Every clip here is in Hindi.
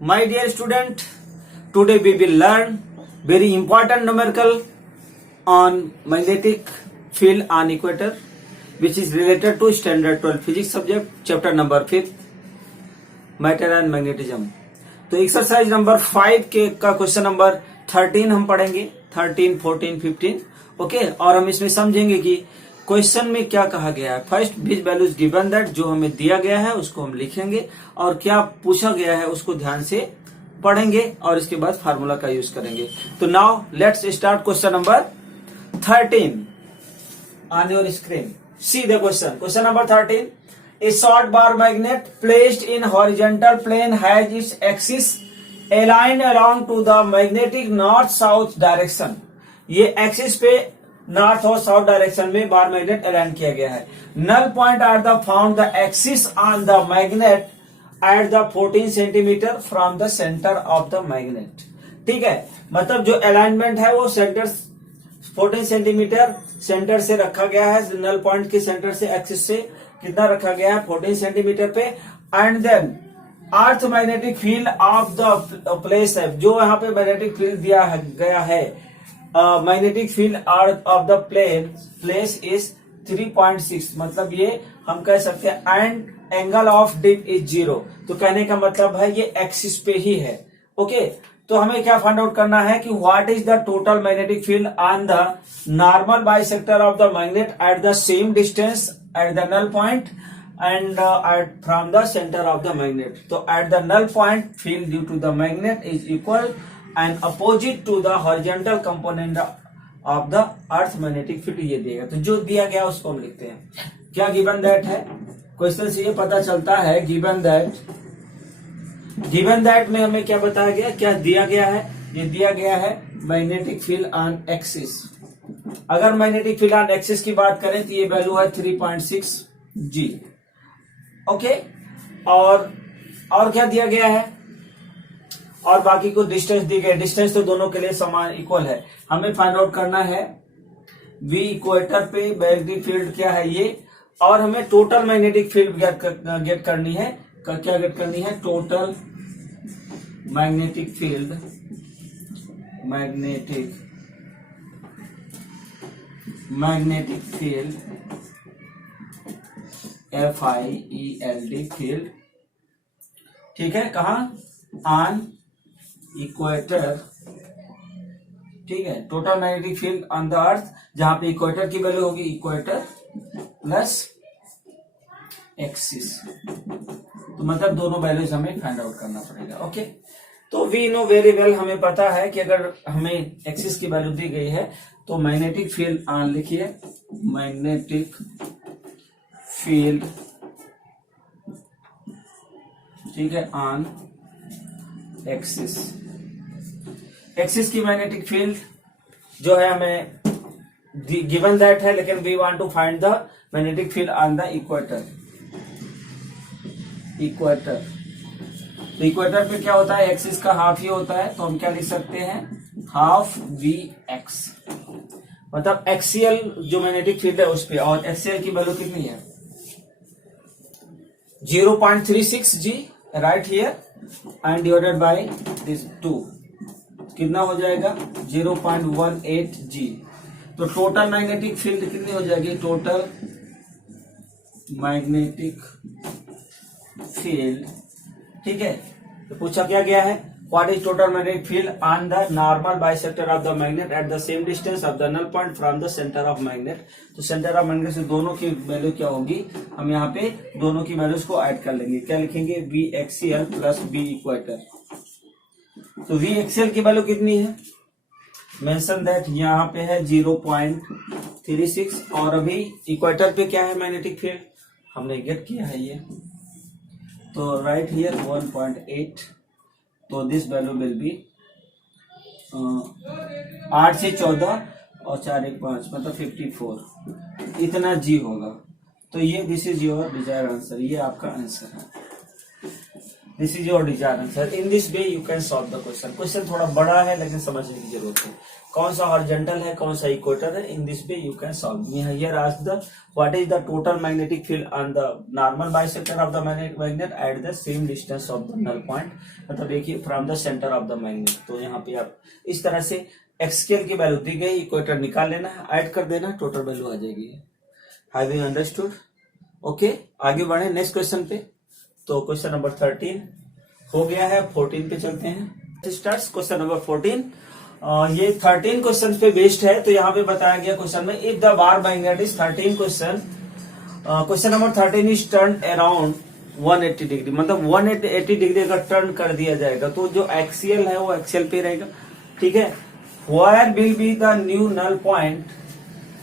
My dear student, today we will learn very important numerical on magnetic field on equator, which is related to standard 12 physics subject, chapter number 5, matter and magnetism. तो एक्सरसाइज नंबर 5 के का क्वेश्चन नंबर 13 हम पढ़ेंगे, 13, 14, 15, ओके। और हम इसमें समझेंगे कि क्वेश्चन में क्या कहा गया है। First which values given that, जो हमें दिया गया है उसको हम लिखेंगे और क्या पूछा गया है उसको ध्यान से पढ़ेंगे और इसके बाद फार्मूला का यूज करेंगे। तो now let's start question number 13 on your screen. See the question. Question number 13, a short bar magnet placed in horizontal plane has its axis aligned along to the magnetic north south direction। ये एक्सिस पे नॉर्थ और साउथ डायरेक्शन में बार मैग्नेट अलाइन किया गया है। Null point are the found the axis on the magnet at the 14 centimetre from the centre of the magnet. ठीक है, मतलब जो अलाइनमेंट है वो सेंटर 14 सेंटीमीटर सेंटर से रखा गया है। नल पॉइंट के सेंटर से एक्सिस से कितना रखा गया है, 14 सेंटीमीटर पे। And then earth magnetic field of the place है, जो यहाँ पे मैग्नेटिक फील्ड दिया गया है, magnetic field of the place is 3.6, मतलब ये हम कह सकते हैं and angle of dip is 0। तो कहने का मतलब है ये एक्सिस पे ही है, ओके। तो हमें क्या फाइंड आउट करना है कि what is the total magnetic field on the normal bisector of the magnet at the same distance at the null point and from the centre of the magnet. तो at the null point field due to the magnet is equal and opposite to the horizontal component of the earth magnetic field. ये दिएगा, तो जो दिया गया उसको हम लिखते हैं। क्या गिवन दैट है, क्वेश्चन से ये पता चलता है गिवन दैट में हमें क्या बताया गया, क्या दिया गया है। ये दिया गया है मैग्नेटिक फील्ड ऑन एक्सिस। अगर मैग्नेटिक फील्ड ऑन एक्सिस की बात करें तो ये वैल्यू है 3.6 G, ओके। और क्या दिया गया है, और बाकी को डिस्टेंस दी गई। डिस्टेंस तो दोनों के लिए समान इक्वल है। हमें फाइंड आउट करना है V इक्वेटर पे मैग्नेटिक फील्ड क्या है ये, और हमें टोटल मैग्नेटिक फील्ड गेट करनी है। क्या गेट करनी है, total magnetic field, magnetic field FIELD field, ठीक है। कहा, ऑन इक्वेटर, ठीक है। Total magnetic field on the earth, जहां पे इक्वेटर की वैल्यू होगी इक्वेटर प्लस एक्सिस। तो मतलब दोनों वैल्यूज हमें फाइंड आउट करना पड़ेगा, ओके। तो वी नो वेरी वेल, हमें पता है कि अगर हमें एक्सिस की वैल्यू दी गई है तो मैग्नेटिक फील्ड ऑन, लिखिए मैग्नेटिक फील्ड, ठीक है, ऑन एक्सिस। एक्सिस की मैग्नेटिक फील्ड जो है हमें गिवन दैट है, लेकिन we want to find the magnetic field on the equator. तो इक्वेटर पे क्या होता है, एक्सिस का हाफ ही होता है, तो हम क्या लिख सकते हैं, हाफ VX, मतलब एक्सियल जो मैग्नेटिक फील्ड है उस पे। और एक्सियल की वैल्यू कितनी है, 0.36 G right here and divided by this 2, कितना हो जाएगा 0.18 G। तो टोटल मैग्नेटिक फील्ड कितनी हो जाएगी, टोटल मैग्नेटिक फील्ड, ठीक है। तो पूछा क्या गया है, what is total magnetic field on the normal bisector of the magnet at the same distance of the null point from the centre of magnet. तो सेंटर ऑफ मैग्नेट से दोनों की वैल्यू क्या होगी, हम यहाँ पे दोनों की वैल्यूज को ऐड कर लेंगे। क्या लिखेंगे, V axial plus V equator. तो V axial की वैल्यू कितनी है, मेंशन दैट यहाँ पे है 0.36, और अभी इक्वेटर पे क्या है मैग्नेटिक फील्ड, हमने गेट किया है ये, तो राइट हियर 1.8। तो दिस वैल्यू विल बी 8 से 14 और 4 1 5, मतलब 54, इतना G होगा। तो ये this is your desire answer, ये आपका आंसर है। This is your desire answer. In this way you can solve the question. Question थोड़ा बड़ा है लेकिन समझने की जरूरत है। कौन सा हॉरिजॉन्टल है, कौन सा इक्वेटर है, in this way you can solve. Here ask the what is the total magnetic field on the normal bisector of the magnet at the same distance of the null point, मतलब देखिए from the centre of the magnet. तो यहाँ पे आप इस तरह से एक्सकेल की वैल्यू दी गई, इक्वेटर निकाल लेना है, ऐड कर देना, टोटल वैल्यू आ जाएगी। Have you understood? ओके, आगे बढ़े नेक्स्ट क्वेश्चन पे। तो क्वेश्चन नंबर 13 हो गया है, 14 पे चलते हैं। Start question number 14। ये 13 क्वेश्चन पे बेस्ड है। तो यहाँ पे बताया गया क्वेश्चन में, if the bar magnet is 13 question number 13 is turn around 180 degree, मतलब 180 डिग्री अगर टर्न कर दिया जाएगा तो जो एक्सियल है वो एक्सियल पे रहेगा, ठीक है। Where will be the new null point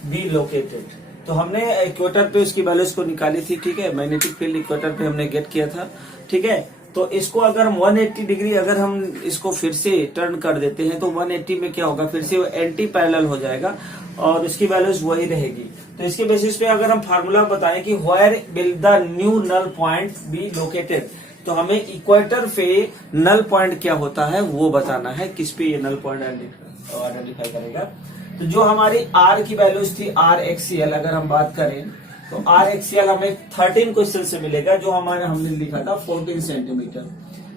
be located. तो हमने इक्वेटर पे उसकी वैल्यूज को निकाली थी, ठीक है। मैग्नेटिक फील्ड इक्वेटर पे हमने गेट किया था, ठीक है। तो इसको अगर हम 180 डिग्री अगर हम इसको फिर से टर्न कर देते हैं तो 180 में क्या होगा, फिर से वो एंटी पैरेलल हो जाएगा और उसकी वैल्यूज वही रहेगी। तो इसके बेसिस पे अगर हम फार्मूला बताएं कि where will the new null point be located, तो हमें इक्वेटर पे नल पॉइंट क्या होता है वो बताना है। किस पे ये नल पॉइंट आइडेंटिफाई करेगा। तो जो हमारी आर की वैल्यूज थी, आर एक्सीएल अगर हम बात करें तो आर एक्सीएल हमें 13 क्वेश्चन से मिलेगा, जो हमने लिखा था 14 सेंटीमीटर,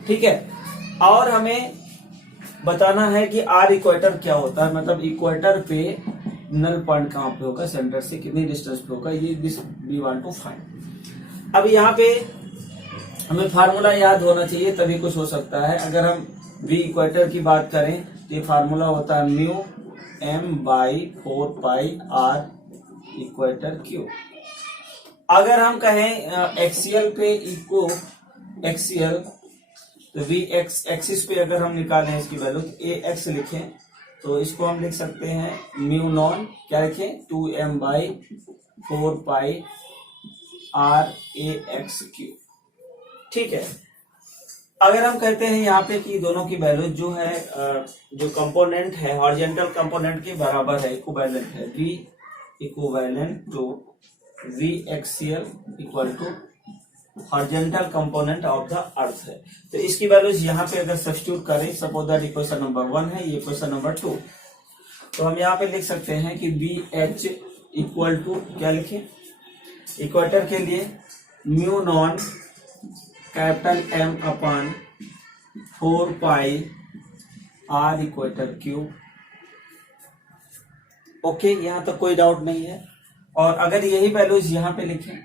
ठीक है। और हमें बताना है कि आर इक्वेटर क्या होता है, मतलब इक्वेटर पे नल पॉइंट कहां पे होगा, सेंटर से कितनी डिस्टेंस पे होगा, ये this we want to find. अब यहाँ पे हमें फार्मूला याद होना चाहिए तभी कुछ हो सकता है। अगर हम वी इक्वेटर की बात करें तो ये फार्मूला होता है mu M by 4 pi R equator cube. अगर हम कहें एक्सियल पे इक्वो एक्सियल, तो वी एक्स एक्सिस पे अगर हम निकालें इसकी वैल्यू तो ए एक्स लिखें तो इसको हम लिख सकते हैं म्यू नॉन क्या लिखें 2m by 4 pi R A X cube, ठीक है। अगर हम कहते हैं यहाँ पे कि दोनों की वैल्यू जो है जो कंपोनेंट है हॉरिजॉन्टल कंपोनेंट के बराबर है, इक्विवेलेंट है, V equivalent to V axial equal to horizontal component of the earth है। तो इसकी वैल्यूज यहाँ पे अगर सब्स्टिट्यूट करें, सपोज दैट इक्वेशन नंबर 1 है, ये इक्वेशन नंबर 2, तो हम यहाँ पे लिख सकते हैं कि बी एच इक्वल टू क्या लिखें, इक्वेटर के लिए mu naught capital M upon 4 pi R equator cube. Okay, यहाँ तक कोई डाउट नहीं है। और अगर यही वैल्यूज यहाँ पे लिखें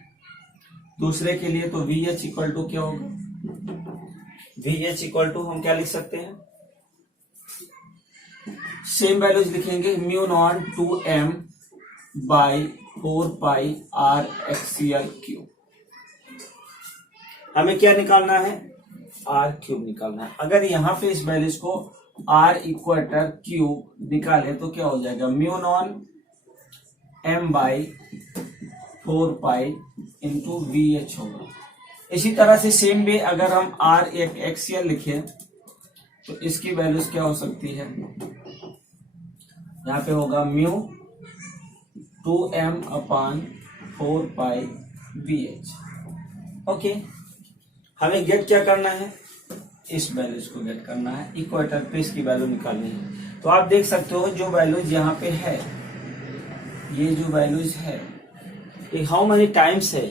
दूसरे के लिए तो वी एच इक्वल टू क्या होगा, वी एच इक्वल टू हम क्या लिख सकते हैं, सेम वैल्यूज लिखेंगे mu naught 2m by 4 pi R axial cube. हमें क्या निकालना है, आर क्यूब निकालना है। अगर यहाँ पे इस वैल्यूज को आर इक्वेटर क्यूब निकाले तो क्या हो जाएगा, mu non m by 4 pi into V H होगा। इसी तरह से सेम वे अगर हम आर एक एक्सियल लिखे तो इसकी वैल्यूज क्या हो सकती है, यहाँ पे होगा म्यू 2m अपॉन 4 पाई वी एच। ओके, हमें गेट क्या करना है, इस वैल्यूज को गेट करना है, इक्वेटर पे इसकी वैल्यू निकालनी है। तो आप देख सकते हो जो वैल्यूज यहाँ पे है, ये जो वैल्यूज है ये हाउ मेनी टाइम्स है।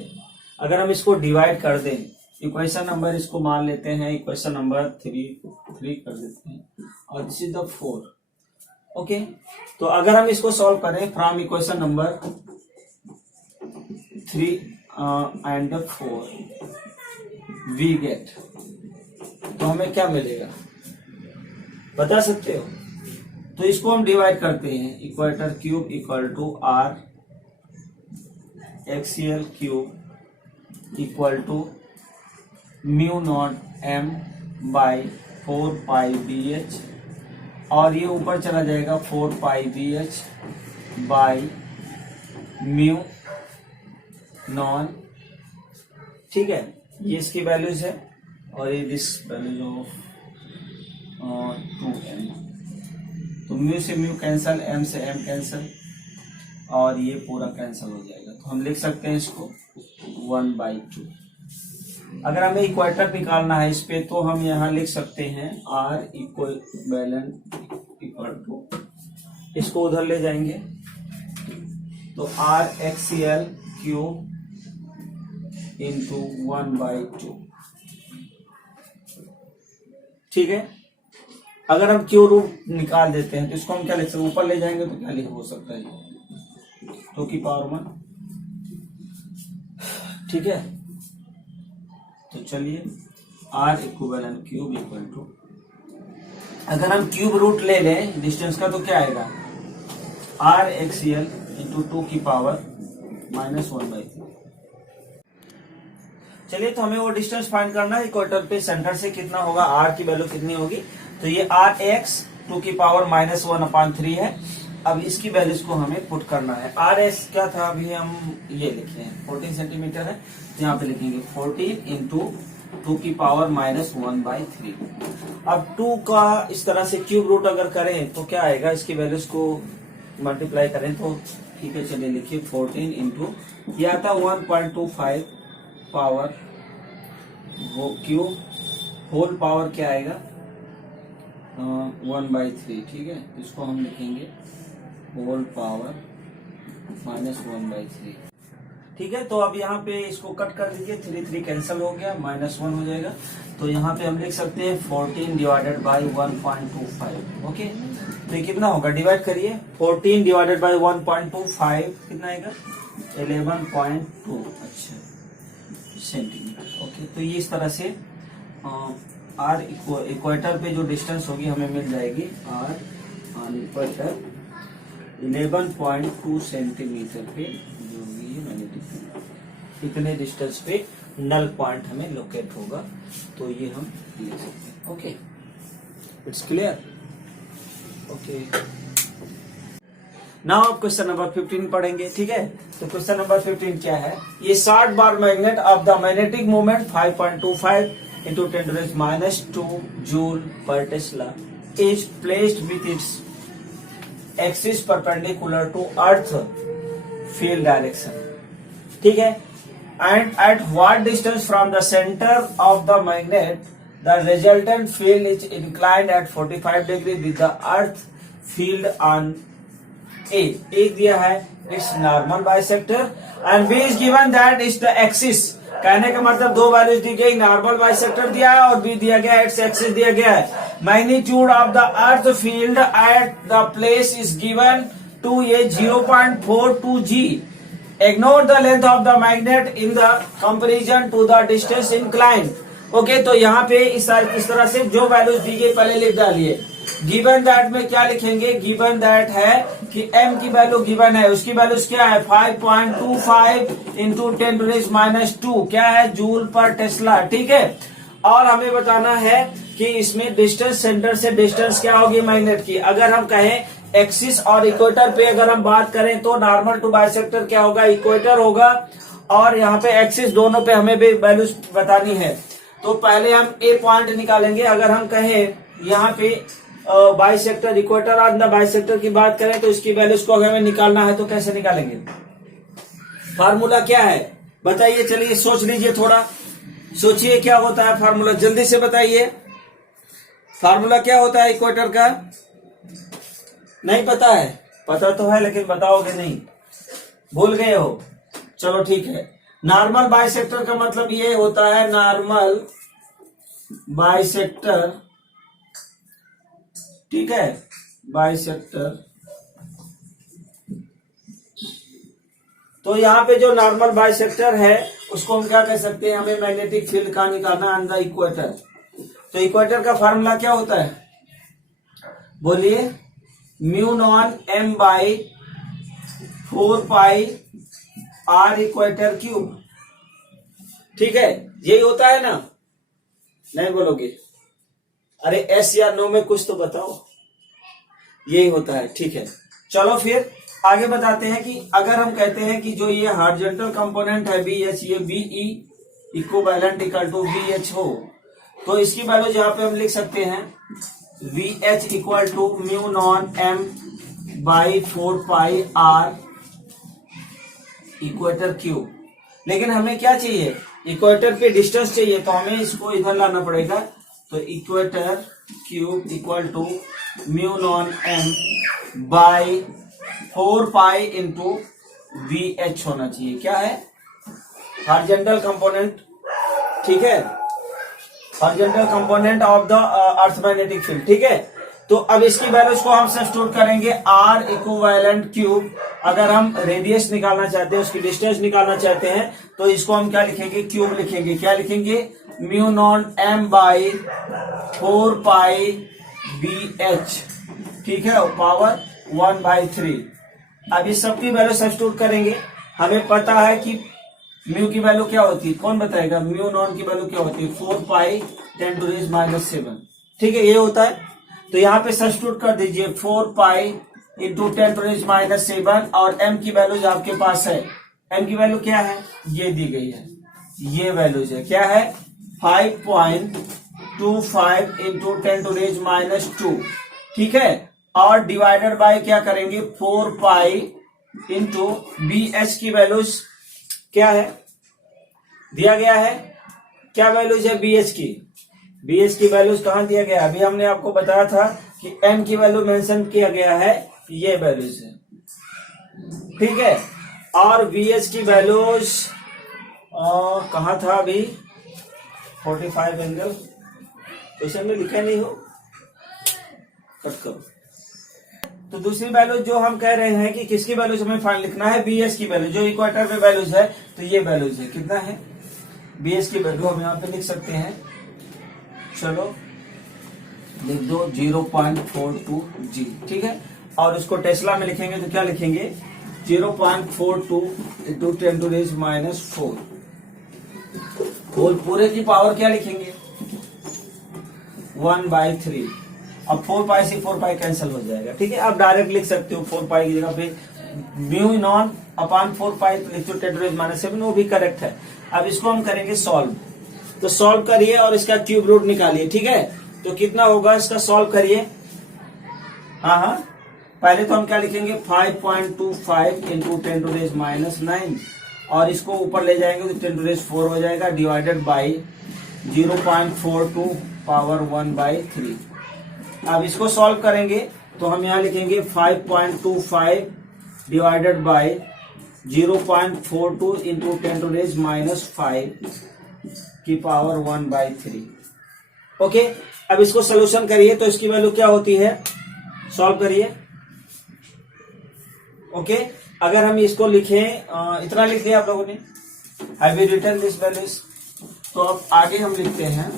अगर हम इसको डिवाइड कर दें, इक्वेशन नंबर इसको मान लेते हैं इक्वेशन नंबर 3 कर देते हैं और दिस इज द 4। ओके, तो अगर हम इसको सॉल्व करें from equation number 3 and 4 we get, तो हमें क्या मिलेगा बता सकते हो। तो इसको हम डिवाइड करते हैं, equator cube equal to R axial cube equal to mu naught m by 4 pi B H, और ये ऊपर चला जाएगा 4 pi B H by mu naught, ठीक है। ये इसकी वैल्यूज है और ये दिस वैल्यूज ऑफ 2m। तो म्यू से म्यू कैंसल, m से m कैंसल और ये पूरा कैंसल हो जाएगा। तो हम लिख सकते हैं इसको 1/2। अगर हमें इक्वेटर निकालना है इस पे, तो हम यहाँ लिख सकते हैं R इक्विवेलेंट इक्वल टू, इसको उधर ले जाएंगे तो R एक्सीएल क्यूब इंटू 1/2। ठीक है, अगर हम क्यू रूट निकाल देते हैं तो इसको हम क्या लिख सकते हैं, ऊपर ले जाएंगे तो क्या लिख हो सकता है 2 की पावर 1। ठीक है, तो चलिए R equivalent cube equal to, अगर हम क्यूब रूट ले लें डिस्टेंस का तो क्या आएगा R एक्सीएल इंटू 2 की पावर -1/3। चलिए, तो हमें वो डिस्टेंस फाइंड करना है इक्वेटर पे सेंटर से कितना होगा, R की वैल्यू कितनी होगी, तो ये R एक्स 2 की पावर -1/3 है। अब इसकी वैल्यूज को हमें पुट करना है। R एक्स क्या था, अभी हम ये लिखे हैं 14 सेंटीमीटर है, तो यहाँ पे लिखेंगे 14 इंटू 2 की पावर -1/3। अब 2 का इस तरह से क्यूब रूट अगर करें तो क्या आएगा, इसकी वैल्यूज को मल्टीप्लाई करें तो ठीक है, चलिए लिखिए 14 इंटू ये आता 1.25 पावर वो क्यूब होल पावर क्या आएगा 1/3। ठीक है, इसको हम लिखेंगे होल पावर -1/3। ठीक है, तो अब यहाँ पे इसको कट कर दीजिए, 3 कैंसिल हो गया, -1 हो जाएगा, तो यहाँ पे हम लिख सकते हैं 14 डिवाइडेड बाई 1.25। ओके, तो ये कितना होगा, डिवाइड करिए, 14 डिवाइडेड बाई 1.25 कितना आएगा 11.2 अच्छा सेंटीमीटर। ओके, तो ये इस तरह से R इक्वेटर पे जो डिस्टेंस होगी हमें मिल जाएगी R ऑन इक्वेटर 11.2 सेंटीमीटर पे जो भी मैग्नेटिक फील्ड, इतने डिस्टेंस पे नल पॉइंट हमें लोकेट होगा, तो ये हम लिख सकते हैं। Okay, it's clear. Okay, now आप क्वेश्चन नंबर 15 पढ़ेंगे। ठीक है, तो क्वेश्चन नंबर 15 क्या है, ये 60 bar magnet of the magnetic moment 5.25 into 10⁻² joule per Tesla is placed with its axis perpendicular to earth field direction. ठीक है, and at what distance from the center of the magnet the resultant field is inclined at 45 degree with the earth field on A. एक दिया है its normal bisector and B is given that is the axis। कहने का मतलब दो वैल्यूज दी गई, नॉर्मल बाइसेक्टर दिया है और बी दिया गया है, एक्स एक्सिस दिया गया है। Magnitude of the earth field at the place is given to ये 0.42 G। Ignore the length of the magnet in the comparison to the distance inclined. Okay, तो यहाँ पे इस तरह से जो वैल्यूज दी गई पहले लिख डालिए। गिवन दैट में क्या लिखेंगे, गिवन दैट है कि m की वैल्यू गिवन है, उसकी वैल्यूज क्या है 5.25 इंटू 10⁻², क्या है जूल पर टेस्ला। ठीक है, और हमें बताना है कि इसमें डिस्टेंस सेंटर से डिस्टेंस क्या होगी मैग्नेट की। अगर हम कहें एक्सिस और इक्वेटर पे अगर हम बात करें तो नॉर्मल टू बाइसेक्टर क्या होगा, इक्वेटर होगा, और यहाँ पे एक्सिस दोनों पे हमें भी वैल्यूज बतानी है। तो पहले हम ए पॉइंट निकालेंगे। अगर हम कहें यहाँ पे बाइसेक्टर इक्वेटर और बाइसेक्टर की बात करें तो इसकी वैल्यूज को हमें निकालना है, तो कैसे निकालेंगे, फार्मूला क्या है बताइए। चलिए सोच लीजिए, थोड़ा सोचिए क्या होता है फार्मूला, जल्दी से बताइए। फार्मूला क्या होता है इक्वेटर का, नहीं पता है, पता तो है लेकिन बताओगे नहीं, भूल गए हो। चलो ठीक है, नॉर्मल बाइसेक्टर का मतलब ये होता है, नॉर्मल बाइसेक्टर, ठीक है, बाइसेक्टर। तो यहाँ पे जो नॉर्मल बाइसेक्टर है उसको हम क्या कह सकते हैं, हमें मैग्नेटिक फील्ड का निकालना ऑन द इक्वेटर। तो इक्वेटर का फार्मूला क्या होता है बोलिए, μ0m/4π r इक्वेटर क्यूब। ठीक है, यही होता है ना, नहीं बोलोगे, अरे एस या नो में कुछ तो बताओ, यही होता है। ठीक है, चलो फिर आगे बताते हैं कि अगर हम कहते हैं कि जो ये हॉरिजॉन्टल कंपोनेंट है बी एच, ये B E equivalent equal to B H हो, तो इसकी वैल्यू यहाँ पे हम लिख सकते हैं V H equal to μ0m/4π r equator cube. लेकिन हमें क्या चाहिए, इक्वेटर पे डिस्टेंस चाहिए तो हमें इसको इधर लाना पड़ेगा। तो equator cube equal to mu naught M by 4 pi into V H होना चाहिए। क्या है? हॉरिजॉन्टल कंपोनेंट, ठीक है, horizontal component of the earth magnetic field, ठीक है। तो अब इसकी वैल्यूज को हम सब्स्टिट्यूट करेंगे। आर इक्विवेलेंट क्यूब, अगर हम रेडियस निकालना चाहते हैं, उसकी डिस्टेंस निकालना चाहते हैं, तो इसको हम क्या लिखेंगे? क्यूब लिखेंगे। क्या लिखेंगे? Mu naught M by 4 pi B H, ठीक है, पावर 1/3। अब इस सब की वैल्यू सब्स्टिट्यूट करेंगे। हमें पता है कि म्यू की वैल्यू क्या होती है, कौन बताएगा? म्यू नॉन की वैल्यू क्या होती है? 4 पाई 10⁻⁻⁷, ठीक है, ये होता है। तो यहाँ पे सब्स्टिट्यूट कर दीजिए 4 पाई इंटू 10⁻⁷, और m की वैल्यूज आपके पास है। m की वैल्यू क्या है? ये दी गई है, ये वैल्यूज है। क्या है? 5.25 इंटू 10⁻⁻², ठीक है, और डिवाइडेड बाय क्या करेंगे? 4 पाई इंटू बी एच की वैल्यूज क्या है? दिया गया है। क्या वैल्यूज है बी एच की? बी एच की वैल्यूज कहां दिया गया? अभी हमने आपको बताया था कि एम की वैल्यू मेंशन किया गया है, ये वैल्यूज है, ठीक है। और बी एच की वैल्यूज कहां था अभी? 45 एंगल, क्वेश्चन में लिखा नहीं हो, कट करो। तो दूसरी वैल्यू जो हम कह रहे हैं कि किसकी वैल्यूज हमें फाइंड लिखना है? बी एच की वैल्यू, जो इक्वेटर पे वैल्यूज है, तो ये वैल्यूज है। कितना है बी एच की वैल्यू? हम यहाँ पे लिख सकते हैं, चलो लिख दो 0.42 जी, ठीक है। और इसको टेस्ला में लिखेंगे तो क्या लिखेंगे? 0.42 इंटू 10⁻⁻⁴, होल पूरे की पावर क्या लिखेंगे? 1/3। अब 4 पाई से 4 पाई कैंसिल हो जाएगा, ठीक है। आप डायरेक्ट लिख सकते हो 4 पाई की जगह पे म्यू नॉन अपॉन 4 पाई, तो लिख दो 10⁻⁻⁷, वो भी करेक्ट है। अब इसको हम करेंगे सॉल्व, तो सॉल्व करिए और इसका क्यूब रूट निकालिए, ठीक है। तो कितना होगा इसका? सॉल्व करिए। हाँ, पहले तो हम क्या लिखेंगे? 5.25 इंटू 10⁻⁹, और इसको ऊपर ले जाएंगे तो 10⁻⁴ हो जाएगा, डिवाइडेड बाई 0.42 पावर 1/3। अब इसको सॉल्व करेंगे तो हम यहाँ लिखेंगे 5.25 डिवाइडेड बाई 0.42 इंटू 10⁻⁵ की पावर 1/3। ओके, अब इसको सोल्यूशन करिए तो इसकी वैल्यू क्या होती है? सॉल्व करिए। ओके, अगर हम इसको लिखें, इतना लिख दिया आप लोगों ने, have we written this values, तो अब आगे हम लिखते हैं,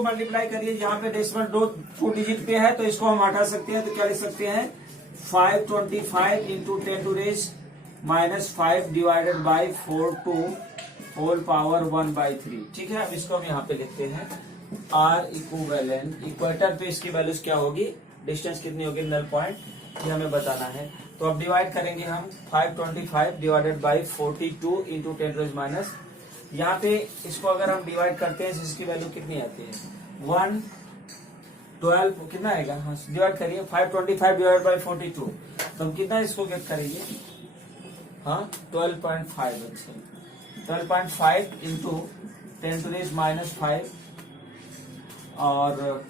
मल्टीप्लाई करिए। यहाँ पे डेसिमल 2 डिजिट पे है तो इसको हम हटा सकते हैं, तो क्या लिख सकते हैं? 525 into 10⁻⁻⁵ divided by 42 whole power 1/3, ठीक है। अब इसको हम यहाँ पे लिखते हैं आर इक्विवेलेंट, इक्वेटर पे इसकी वैल्यूज क्या होगी? डिस्टेंस कितनी होगी? नल पॉइंट, ये हमें बताना है। तो अब डिवाइड करेंगे हम 525 डिवाइडेड बाई 42 इंटू 10⁻⁻, यहाँ पे इसको अगर हम डिवाइड करते हैं इसकी वैल्यू कितनी आती है? 112, कितना आएगा? हाँ, डिवाइड करिए 525 डिवाइड बाई 42, तो हम कितना इसको गेट करेंगे? हाँ, 12.5। अच्छा, 12.5 इंटू 10⁻⁵, और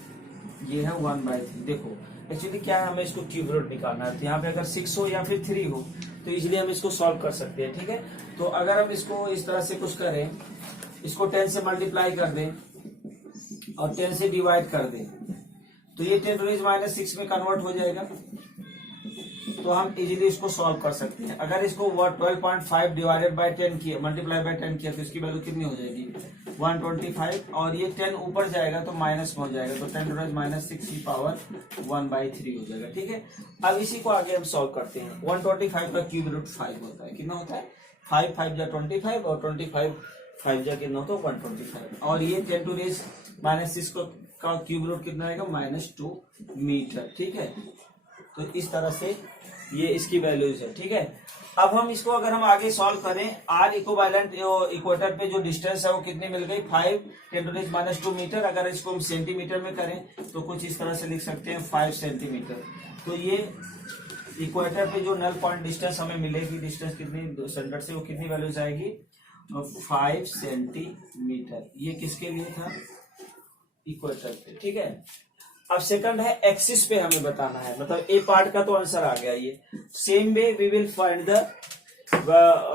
ये है 1/3। देखो एक्चुअली क्या है, हमें इसको क्यूब रूट निकालना है, तो यहाँ पे अगर 6 हो या फिर 3 हो तो इजीली हम इसको सॉल्व कर सकते हैं, ठीक है। तो अगर हम इसको इस तरह से कुछ करें, इसको 10 से मल्टीप्लाई कर दें और 10 से डिवाइड कर दें, तो ये 10⁻⁻⁶ में कन्वर्ट हो जाएगा, तो हम इजीली इसको सॉल्व कर सकते हैं। अगर इसको 12.5 डिवाइडेड बाय 10 किया, मल्टीप्लाई बाय 10 किया, तो इसकी वैल्यू कितनी हो जाएगी? 125, और ये 10 ऊपर जाएगा तो माइनस में हो जाएगा, तो 10⁻⁻⁶ की पावर 1/3 हो जाएगा, ठीक है। अब इसी को आगे हम सॉल्व करते हैं। 125 का क्यूब रूट 5 होता है, कितना होता है? 5 5 जा 25, और 25 5 जा कितना होता है? 125, और ये 10⁻⁻⁶ का क्यूब रूट कितना आएगा? -2 मीटर, ठीक है। तो इस तरह से ये इसकी वैल्यूज है, ठीक है। अब हम इसको अगर हम आगे सॉल्व करें, आर इक्विवेलेंट इक्वेटर पे जो डिस्टेंस है वो कितनी मिल गई? 5 10⁻⁻² मीटर। अगर इसको हम सेंटीमीटर में करें तो कुछ इस तरह से लिख सकते हैं 5 सेंटीमीटर। तो ये इक्वेटर पे जो नल पॉइंट डिस्टेंस हमें मिलेगी, डिस्टेंस कितनी सेंटर से, वो कितनी वैल्यूज आएगी, 5 सेंटीमीटर। ये किसके लिए था, इक्वेटर पे, ठीक है। अब सेकंड है एक्सिस पे हमें बताना है, मतलब ए पार्ट का तो आंसर आ गया ये। Same way we will find the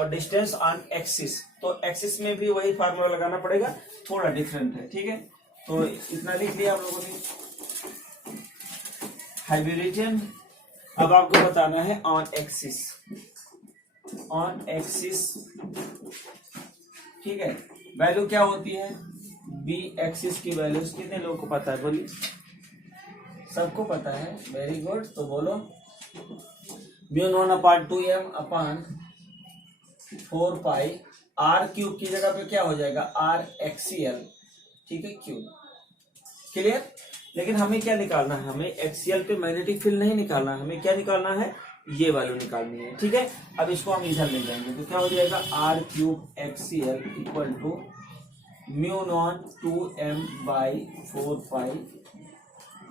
distance on axis, तो एक्सिस में भी वही फार्मूला लगाना पड़ेगा, थोड़ा डिफरेंट है, ठीक है। तो इतना लिख लिया आप लोगों ने, हाइब्रिजन। अब आपको बताना है ऑन एक्सिस, ऑन एक्सिस, ठीक है। वैल्यू क्या होती है, बी एक्सिस की वैल्यूज कितने लोगों को पता है, बोलिए, सबको पता है, वेरी गुड। तो बोलो μ0/2m upon 4 pi are cube की जगह पे क्या हो जाएगा, आर एक्सीएल, ठीक है, क्यूब, क्लियर। लेकिन हमें क्या निकालना है, हमें एक्सीएल पे मैग्नेटिक फील्ड नहीं निकालना है, हमें क्या निकालना है, ये वैल्यू निकालनी है, ठीक है। अब इसको हम इधर ले जाएंगे तो क्या हो जाएगा, R cube axial equal to μ0/2m/4 pi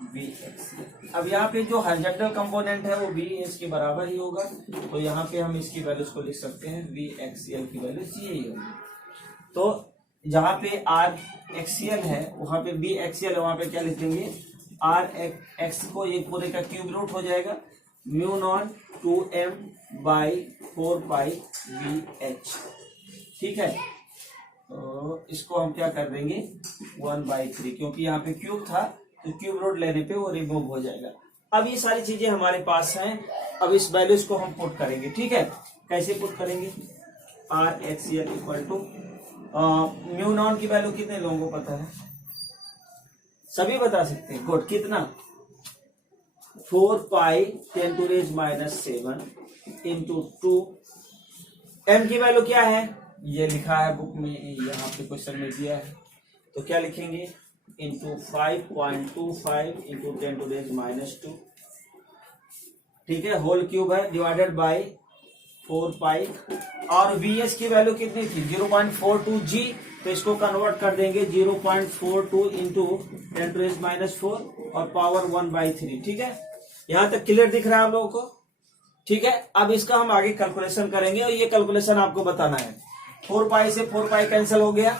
B axial. अब यहाँ पे जो हॉरिजॉन्टल कंपोनेंट है वो बी इसके बराबर ही होगा, तो यहाँ पे हम इसकी वैल्यूज को लिख सकते हैं, वी एक्सीएल की वैल्यूज यही होगी। तो जहाँ पे आर एक्सीएल है वहां पे बी एक्सीएल है, वहां पे क्या लिखेंगे, आर एक्स को एक पूरे का क्यूब रूट हो जाएगा, μ0/2m/4 पाई वी एच, ठीक है। तो इसको हम क्या कर देंगे, 1/3, क्योंकि यहाँ पे क्यूब था तो क्यूब रूट लेने पे वो रिमूव हो जाएगा। अब ये सारी चीजें हमारे पास हैं, अब इस वैल्यूज को हम पुट करेंगे, ठीक है। कैसे पुट करेंगे, आर एक्सीएल इक्वल टू μ0 की वैल्यू कितने लोगों को पता है, सभी बता सकते हैं, गुड, कितना, 4 पाई 10⁻⁻7 इंटू 2, m की वैल्यू क्या है, ये लिखा है बुक में, यहाँ पे क्वेश्चन में दिया है, तो क्या लिखेंगे, इंटू 5.25 इंटू 10⁻², ठीक है, होल क्यूब है, डिवाइडेड बाई 4 पाई, और वीएस की वैल्यू कितनी थी, 0.42 जी, तो इसको कन्वर्ट कर देंगे 0.42 इंटू 10⁻⁴ और पावर 1/3, ठीक है। यहां तक क्लियर दिख रहा है आप लोगों को, ठीक है। अब इसका हम आगे कैलकुलेशन करेंगे और ये कैलकुलेशन आपको बताना है। 4 पाई से 4 पाई कैंसिल हो गया,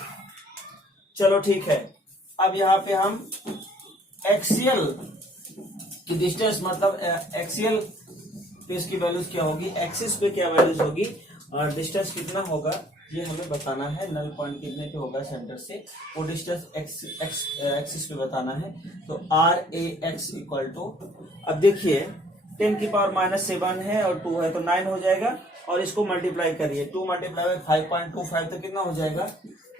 चलो ठीक है। अब यहाँ पे हम एक्सीएल की डिस्टेंस, मतलब एक्सीएल पे इसकी वैल्यूज क्या होगी, एक्सिस पे क्या वैल्यूज होगी और डिस्टेंस कितना होगा, ये हमें बताना है। नल पॉइंट कितने पे होगा सेंटर से, वो डिस्टेंस एक्सिस पे बताना है। तो R A X equal to, अब देखिए 10⁻⁻7 है और 2 है तो 9 हो जाएगा, और इसको मल्टीप्लाई करिए, 2 मल्टीप्लाई 5.25 तो कितना हो जाएगा,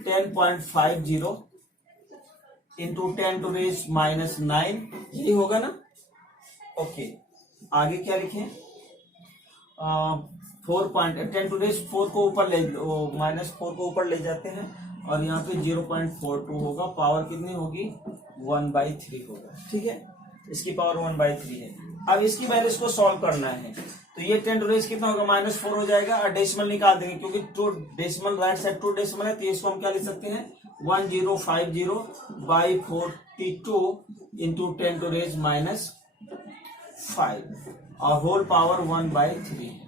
10.50 इंटू 10⁻⁹, यही होगा ना, ओके। आगे क्या लिखें, 10⁻⁴ को ऊपर ले, -4 को ऊपर ले जाते हैं, और यहाँ पे 0.42 होगा, पावर कितनी होगी, 1/3 होगा, ठीक है, इसकी पावर 1/3 है। अब इसकी वैल्यूज को सॉल्व करना है, तो ये 10 कितना होगा, -4 हो जाएगा, और डेसिमल निकाल देंगे, क्योंकि 2 डेसिमल राइट साइड 2 डेसिमल है, तो इसको हम क्या लिख सकते हैं, 1050/42 इंटू 10⁻⁵ और होल पावर 1/3,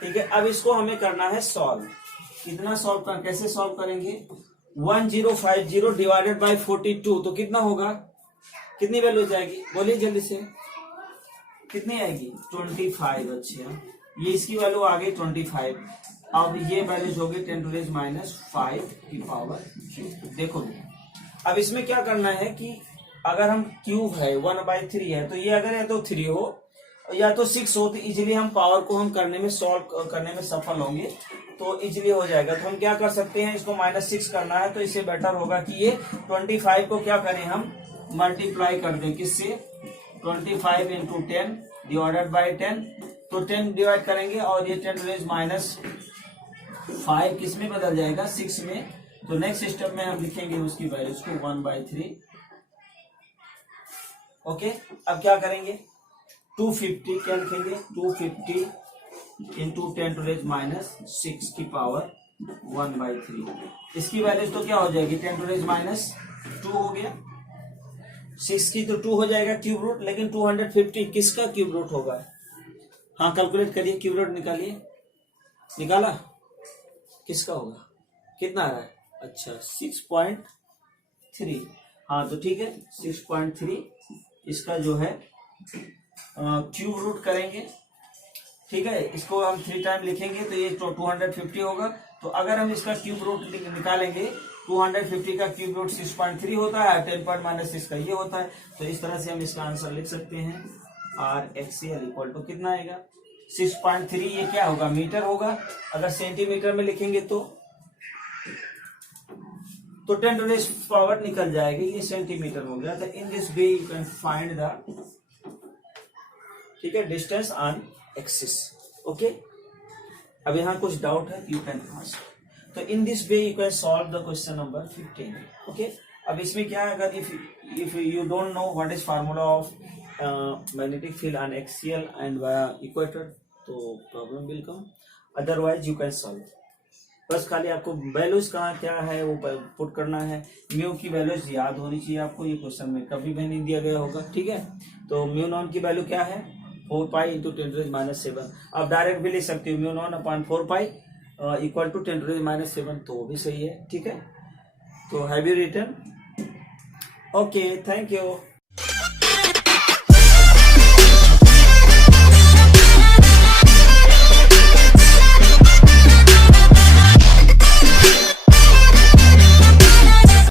ठीक है। अब इसको हमें करना है सॉल्व, कितना सॉल्व कर, कैसे सॉल्व करेंगे, 1050 डिवाइडेड बाई 42 तो कितना होगा, कितनी वैल्यू जाएगी, बोलिए जल्दी से, कितनी आएगी, 25। अच्छा, ये इसकी वैल्यू आ गई 25। अब ये वैल्यूज होगी 10⁻⁵ की पावर क्यूब। देखो अब इसमें क्या करना है कि अगर हम क्यूब है 1/3 है, तो ये अगर या तो 3 हो या तो 6 हो, तो इजिली हम पावर को हम करने में सॉल्व करने में सफल होंगे, तो इजिली हो जाएगा। तो हम क्या कर सकते हैं, इसको -6 करना है, तो इससे बेटर होगा कि ये 25 को क्या करें, हम मल्टीप्लाई कर दें, किससे, 25 इंटू 10 डिवाइडेड बाई 10, तो 10 डिवाइड करेंगे और ये 10⁻⁵ किस में बदल जाएगा, 6 में। तो नेक्स्ट स्टेप में हम लिखेंगे उसकी वैल्यूज को 1/3, ओके। अब क्या करेंगे, 250 क्या लिखेंगे, 250 इंटू 10⁻⁶ की पावर 1/3, इसकी वैल्यूज तो क्या हो जाएगी, 10⁻⁻2 हो गया, 6 की तो 2 हो जाएगा क्यूब रूट, लेकिन 250 किसका क्यूब रूट होगा, हाँ कैलकुलेट करिए, क्यूब रूट निकालिए। निकाला? किसका होगा, कितना आ रहा है? अच्छा 6.3। हाँ तो ठीक है, 6.3 इसका जो है क्यूब रूट करेंगे। ठीक है, इसको हम 3 टाइम लिखेंगे तो ये 250 होगा। तो अगर हम इसका क्यूब रूट निकालेंगे, 250 का क्यूब रूट 6.3 होता है, 10 पॉइंट माइनस 6 का ये होता है। तो इस तरह से हम इसका आंसर लिख सकते हैं, आर एक्सीएल इक्वल टू कितना आएगा 6.3। ये क्या होगा, मीटर होगा। अगर सेंटीमीटर में लिखेंगे तो 10 टू द पावर निकल जाएगी, ये सेंटीमीटर हो गया। तो in this way you can find the, ठीक है, डिस्टेंस ऑन एक्सिस। ओके, अब यहाँ कुछ डाउट है, यू कैन आस्क। तो in this way you can solve the question number 15। Okay, अब इसमें क्या है, अगर if you don't know what is formula of magnetic field on axial and equator, तो problem will come, otherwise you can solve. बस खाली आपको वैल्यूज कहाँ क्या है वो पुट करना है। म्यू की वैल्यूज याद होनी चाहिए आपको, ये क्वेश्चन में कभी भी नहीं दिया गया होगा। ठीक है, तो म्यू नॉन की वैल्यू क्या है, 4 पाई इंटू 10⁻⁷। आप डायरेक्ट भी लिख सकते हो, mu naught upon 4 pi equal to 10⁻⁷, तो वो भी सही है। ठीक है, तो have you written? Okay, thank you.